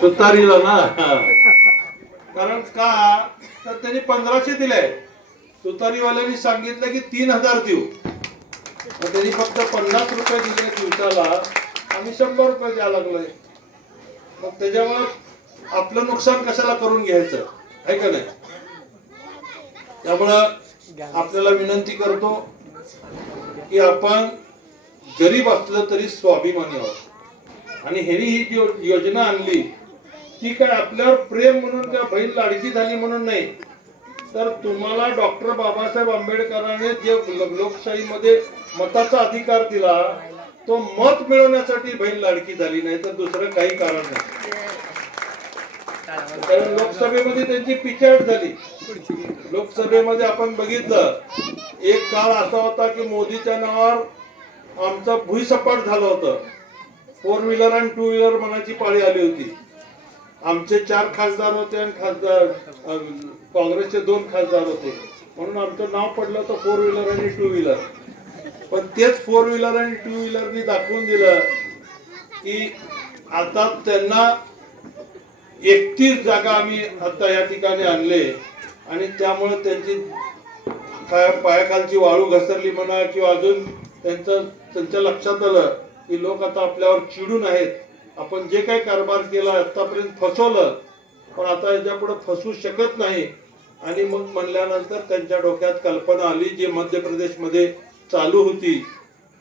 तुतारीला ना कारण का? तर त्यांनी पंधराशे दिले. तुतारीवाल्यांनी सांगितलं की तीन हजार देऊ. त्यांनी फक्त पन्नास रुपये दिले दिवसाला. आम्ही शंभर रुपये द्यायला लागलोय मग त्याच्यावर आपलं नुकसान कशाला करून घ्यायचं? आहे का नाही? त्यामुळं आपल्याला विनंती करतो की आपण गरीब असलं तरी स्वाभिमानी आहोत. आणि हेरी ही जी योजना आणली ती काय आपल्यावर प्रेम म्हणून काय बहीण लाडकी झाली म्हणून नाही. तर तुम्हाला डॉक्टर बाबासाहेब आंबेडकरांनी जे लोकशाहीमध्ये मताचा अधिकार दिला तो मत मिळवण्यासाठी बहीण लाडकी झाली नाही तर दुसरं काही कारण नाही. कारण लोकसभेमध्ये त्यांची पिछाड झाली. लोकसभेमध्ये आपण बघितलं एक काळ असा होता की मोदीच्या नावावर आमचा भुईसपाट झालं होतं. फोर व्हीलर आणि टू व्हीलर मनाची पाळी आली होती. आमचे चार खासदार होते आणि खासदार काँग्रेसचे दोन खासदार होते. म्हणून आमचं नाव पडलं होतं फोर व्हीलर आणि टू व्हीलर. पण तेच फोर व्हीलर आणि टू व्हीलरनी दाखवून दिलं की आता त्यांना एकतीस जागा आम्ही आता या ठिकाणी आणले आणि त्यामुळे त्यांची काय पायाखालची वाळू घसरली म्हणा किंवा अजून त्यांचं त्यांच्या लक्षात आलं की लोक आता आपल्यावर चिडून आहेत. आपण जे काही कारभार केला आतापर्यंत फसवलं पण आता याच्यापुढे फसवू शकत नाही. आणि मग म्हणल्यानंतर त्यांच्या डोक्यात कल्पना आली जी मध्य प्रदेशमध्ये चालू होती.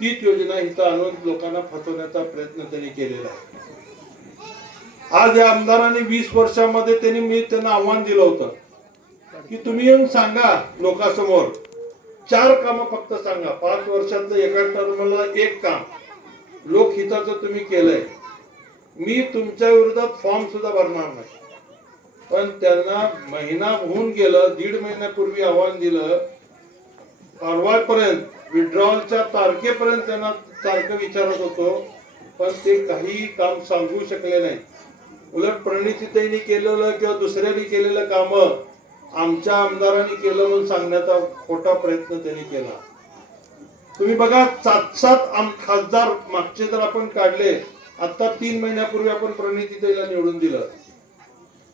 तीच योजना इथं आणून लोकांना फसवण्याचा प्रयत्न त्यांनी केलेला आहे. आज या आमदारांनी वीस वर्षामध्ये त्यांनी मी त्यांना आव्हान दिलं होतं. की तुम्ही येऊन सांगा लोकांसमोर. चार कामं फक्त सांगा. पाच वर्षातलं एका टर्मला एक काम. लोकहिताचं तुम्ही केलंय. मी तुमच्या विरोधात फॉर्म सुद्धा भरणार नाही. पण त्यांना महिना होऊन गेलं दीड महिन्यापूर्वी आव्हान दिलं परवापर्यंत विड्रॉलच्या तारखेपर्यंत त्यांना सारखं विचारत होतो पण ते काही काम सांगू शकले नाही. उलट प्रणितीताईंनी केलेलं किंवा दुसऱ्यांनी केलेलं काम आमच्या आमदारांनी केलं म्हणून सांगण्याचा खोटा प्रयत्न त्यांनी केला. तुम्ही बघा सात सात आम खासदार मागचे जर आपण काढले आता तीन महिन्यापूर्वी आपण प्रणितीताईला निवडून दिलं.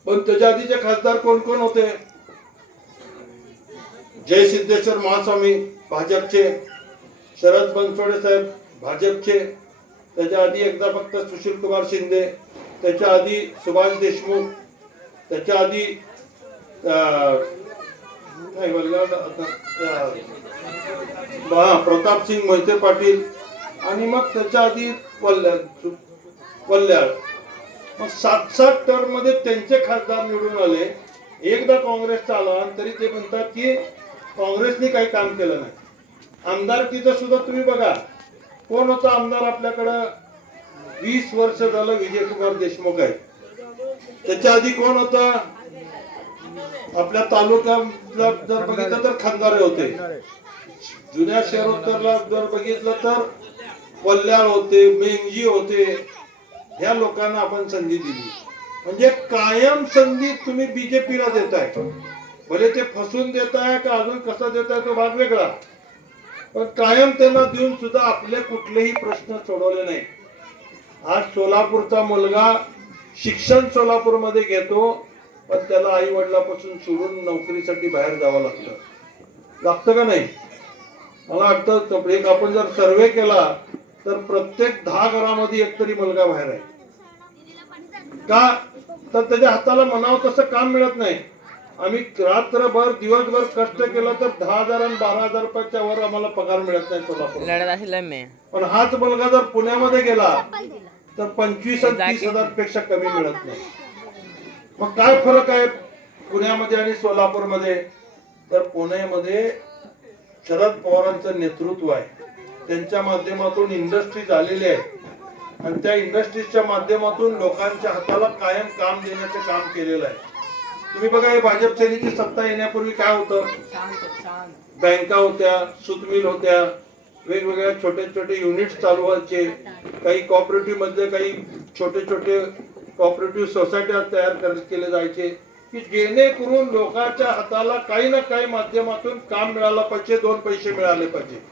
पण त्याच्या आधीचे खासदार कोण कोण होते? जय सिद्धेश्वर महास्वामी भाजपचे. शरद बनसोडे साहेब भाजपचे. त्याच्या आधी एकदा फक्त सुशील कुमार शिंदे त्याच्या आधी सुभाष देशमुख त्याच्या आधी अं, काय प्रताप सिंग मोहिते पाटील आणि मग त्याच्या आधी वल्ल्याळ वल्ल्याळ मग सात सात टर्ममध्ये त्यांचे खासदार निवडून आले. एकदा काँग्रेसचा आला तरी ते म्हणतात की काँग्रेसने काही काम केलं नाही. आमदारकीचं सुद्धा तुम्ही बघा. कोण होता आमदार आपल्याकडं? वीस वर्ष झालं विजयकुमार देशमुख आहे त्याच्या आधी कोण होता? आपल्या तालुक्यात जर बघितलं तर खंदारे होते. जुन्या शहरोत्तरला जर बघितलं तर कल्याण होते मेंगी होते ह्या लोकांना आपण संधी दिली. म्हणजे कायम संधी तुम्ही बीजेपीला देताय. भले ते फसून देताय का अजून कसं देताय तो भाग वेगळा. पण कायम त्यांना देऊन सुद्धा आपले कुठलेही प्रश्न सोडवले नाही. आज सोलापूरचा मुलगा शिक्षण सोलापूरमध्ये घेतो पण त्याला आई वडिलापासून सोडून नोकरीसाठी बाहेर जावं लागतं. लागतं का नाही? मला वाटतं तो एक आपण जर सर्वे केला तर प्रत्येक दहा घरामध्ये एक तरी मुलगा बाहेर आहे. का? तर त्याच्या हाताला म्हणावं तसं काम मिळत नाही. आम्ही रात्रभर दिवसभर कष्ट केलं तर दहा हजार आणि बारा हजार रुपयाच्या वर आम्हाला पगार मिळत नाही मी. पण हाच मुलगा जर पुण्यामध्ये गेला तर पंचवीस आणि तीस हजारपेक्षा कमी मिळत नाही. मग काय फरक आहे पुण्यामध्ये आणि सोलापूरमध्ये? तर पुण्यामध्ये शरद पवारांचं नेतृत्व आहे. त्यांच्या माध्यमातून इंडस्ट्रीज आलेले आहेत आणि त्या इंडस्ट्रीजच्या माध्यमातून लोकांच्या हाताला कायम काम देण्याचं काम केलेलं आहे. तुम्ही बघा हे भाजप सेनेची सत्ता येण्यापूर्वी काय होतं? बँका होत्या सुतमिल होत्या वेगवेगळ्या छोटे छोटे युनिट्स चालू व्हायचे. काही कॉपरेटिव्ह मधले काही छोटे छोटे कॉपरेटिव्ह सोसायट्या तयार केले जायचे. की जेणेकरून लोकांच्या हाताला काही ना काही माध्यमातून काम मिळालं पाहिजे दोन पैसे मिळाले पाहिजे.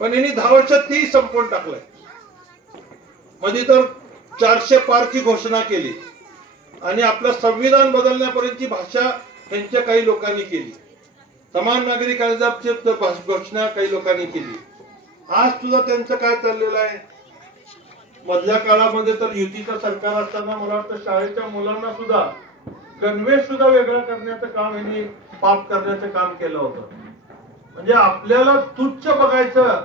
पण यांनी दहा वर्षात ती संपवून टाकलंय. मध्ये तर चारशे पारची घोषणा केली. आणि आपलं संविधान बदलण्यापर्यंतची भाषा त्यांच्या काही लोकांनी केली. समान नागरिक घोषणा काही लोकांनी केली. आज सुद्धा त्यांचं काय चाललेलं आहे? मधल्या काळामध्ये तर युतीचं सरकार असताना मला वाटतं शाळेच्या मुलांना सुद्धा गणवेश सुद्धा वेगळा करण्याचं काम यांनी पाप करण्याचं काम केलं होतं. म्हणजे आपल्याला तुच्छ बघायचं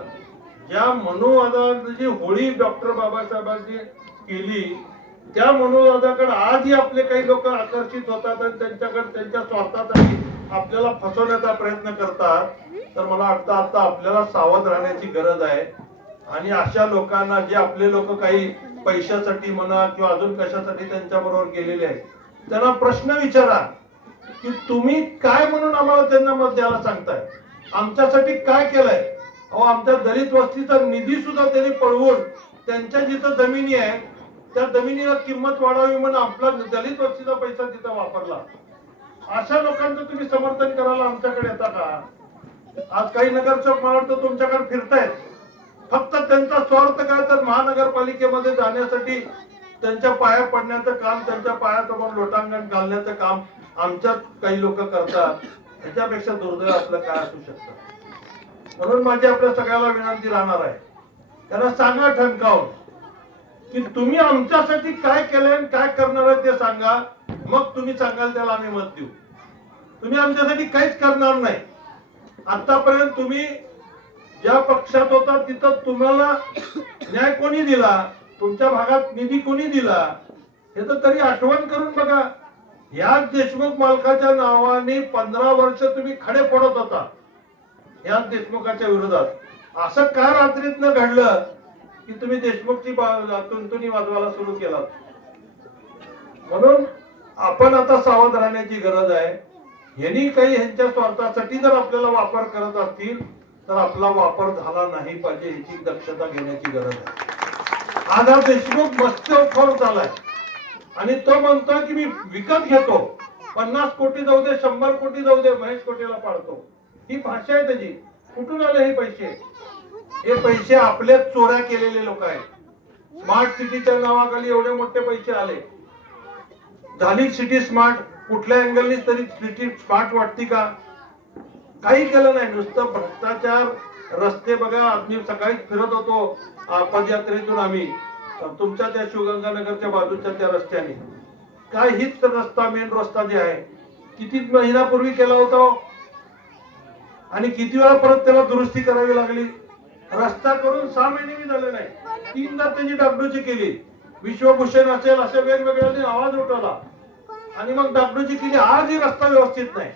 ज्या मनोवादाची जी होळी डॉक्टर बाबासाहेबांनी केली त्या मनोवादाकडे आजही आपले काही लोक आकर्षित होतात आणि त्यांच्याकडे त्यांच्या स्वार्थासाठी आपल्याला फसवण्याचा प्रयत्न करतात. तर मला वाटतं आता आपल्याला सावध राहण्याची गरज आहे. आणि अशा लोकांना जे आपले लोक काही पैशासाठी म्हणा किंवा अजून कशासाठी त्यांच्या बरोबर गेलेले आहेत त्यांना प्रश्न विचारा की तुम्ही काय म्हणून आम्हाला त्यांना मत द्यायला सांगताय? आमच्यासाठी काय केलंय? अहो आमच्या दलित वस्तीचा निधी सुद्धा त्यांनी पळवून त्यांच्या जिथं जमिनी आहे त्या जमिनीला किंमत वाढावी म्हणून आपला दलित वस्तीचा पैसा तिथं वापरला. अशा लोकांचं तुम्ही समर्थन करायला आमच्याकडे येता का? आज काही नगरसेवक मला वाटतं तुमच्याकडे फिरतायत. फक्त त्यांचा स्वार्थ काय तर महानगरपालिकेमध्ये जाण्यासाठी त्यांच्या पाया पडण्याचं काम त्यांच्या पायासमोर लोटांगण घालण्याचं काम आमच्यात काही लोक करतात. ह्याच्यापेक्षा दुर्दैव आपलं काय असू शकतं? म्हणून माझी आपल्या सगळ्याला विनंती राहणार आहे. त्यांना सांगा ठणकावून की तुम्ही आमच्यासाठी काय केलंय आणि काय करणार आहे ते सांगा. मग तुम्ही सांगाल त्याला आम्ही मत देऊ. तुम्ही आमच्यासाठी काहीच करणार नाही. आतापर्यंत तुम्ही ज्या पक्षात होता तिथं तुम्हाला न्याय कोणी दिला? तुमच्या भागात निधी कोणी दिला? हे तर तरी आठवण करून बघा. याच देशमुख मालकाच्या नावाने पंधरा वर्ष तुम्ही खडे पडत होता. याच देशमुखाच्या विरोधात. असं का रात्रीतनं घडलं की तुम्ही देशमुखची तुंतुनी वाजवायला सुरू केलात? म्हणून आपण आता सावध राहण्याची गरज आहे. यांनी काही ह्यांच्या स्वार्थासाठी जर आपल्याला वापर करत असतील तर आपला वापर झाला नाही पाहिजे याची दक्षता घेण्याची गरज आहे. आज हा देशमुख मत्स्यखोर झालाय आणि तो म्हणतो की मी विकत घेतो. पन्नास कोटी जाऊ दे शंभर कोटी जाऊ दे महेश कोटीला पाडतो. ही भाषा आहे त्याची. कुठून आले हे पैसे? हे पैसे आपलेच चोऱ्या केलेले लोक आहेत. स्मार्ट सिटीच्या नावाखाली एवढे मोठे पैसे आले. झाली सिटी स्मार्ट कुठल्या अँगलनी तरी सिटी स्मार्ट वाटती का? काही केलं नाही. नुसतं भ्रष्टाचार रस्ते बघा आम्ही सकाळी फिरत होतो पदयात्रेतून आम्ही. तुमच्या त्या शिवगंगानगरच्या बाजूच्या त्या रस्त्याने. काय हीच रस्ता मेन रस्ता जे आहे? किती महिन्यापूर्वी केला होता हो? आणि किती वेळा परत त्याला दुरुस्ती करावी लागली? रस्ता करून सहा महिने मी झाले नाही. तीनदा त्यांनी डागडुजी केली. विश्वभूषण असेल असे वेगवेगळ्या आवाज उठवला. आणि मग डागडुजी केली आजही रस्ता व्यवस्थित नाही.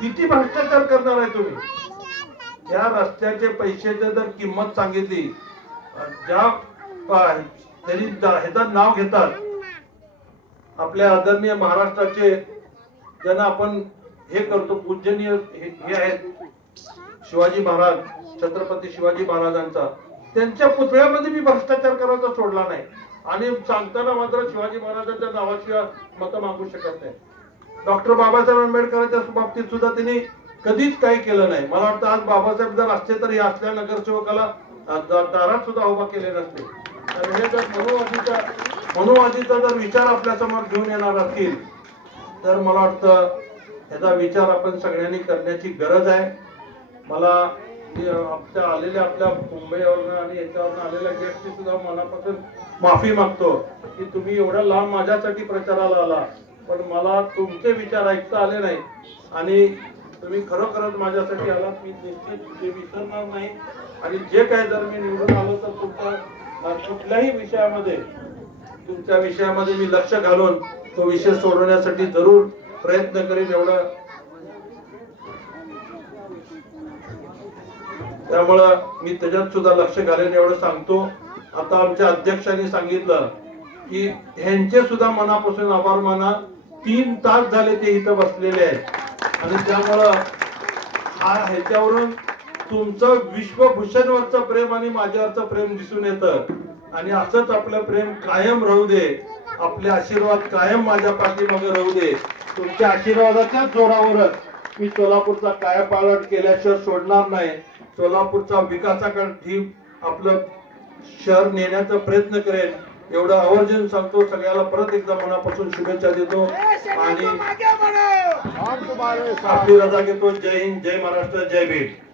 किती भ्रष्टाचार करणार आहे तुम्ही? त्या रस्त्याचे पैशाचे जर किंमत सांगितली ज्या ह्याचं नाव घेतात. आपल्या आदरणीय महाराष्ट्राचे ज्यांना आपण हे करतो पूजनीय हे हे आहेत शिवाजी महाराज छत्रपती शिवाजी महाराजांचा. त्यांच्या पुतळ्यामध्ये मी भ्रष्टाचार करायचा सोडला नाही. आणि सांगताना मात्र शिवाजी महाराजांच्या नावाशिवाय मतं मागू शकत नाही. डॉक्टर बाबासाहेब आंबेडकरांच्या बाबतीत सुद्धा त्यांनी कधीच काही केलं नाही. मला वाटतं आज बाबासाहेब जर असते तर या असल्या नगरसेवकाला दारात सुद्धा उभा केले नसते. तर हे जर मनोवादीचा मनोवादीचा जर विचार आपल्यासमोर घेऊन येणार असतील तर मला वाटतं याचा विचार आपण सगळ्यांनी करण्याची गरज आहे. मला आपल्या आमच्या आलेल्या आपल्या मुंबईवरनं आणि याच्यावरनं आलेल्या गेस्टची सुद्धा मनापासून माफी मागतो की तुम्ही एवढ्या लांब माझ्यासाठी प्रचाराला आला. पण मला तुमचे विचार ऐकता आले नाही. आणि तुम्ही खरोखरच माझ्यासाठी आलात मी निश्चित ते विसरणार नाही. आणि जे काय जर मी निवडून आलो तर तुमचा कुठल्याही विषयामध्ये तुमच्या विषयामध्ये मी लक्ष घालून तो विषय सोडवण्यासाठी जरूर प्रयत्न करेन एवढा. त्यामुळं मी त्याच्यात सुद्धा लक्ष घालेन एवढं सांगतो. आता आमच्या अध्यक्षांनी सांगितलं की ह्यांचे सुद्धा मनापासून आभार माना. तीन तास झाले ते इथं बसलेले आहेत. आणि त्यामुळं हा ह्याच्यावरून तुमचं विश्वभूषणवरचं प्रेम आणि माझ्यावरचं प्रेम दिसून येतं. आणि असंच आपलं प्रेम कायम राहू दे. आपले आशीर्वाद कायम माझ्या पाठीमागे राहू दे. तुमच्या आशीर्वादाच्या जोरावरच मी सोलापूरचा कायापालट केल्याशिवाय सोडणार नाही. सोलापूरचा विकासाकडे आपलं शहर नेण्याचा प्रयत्न करेन. एवढं आवर्जून सांगतो सगळ्याला परत एकदा मनापासून शुभेच्छा देतो. आणि आपली रजा घेतो. जय हिंद जय महाराष्ट्र जय भीम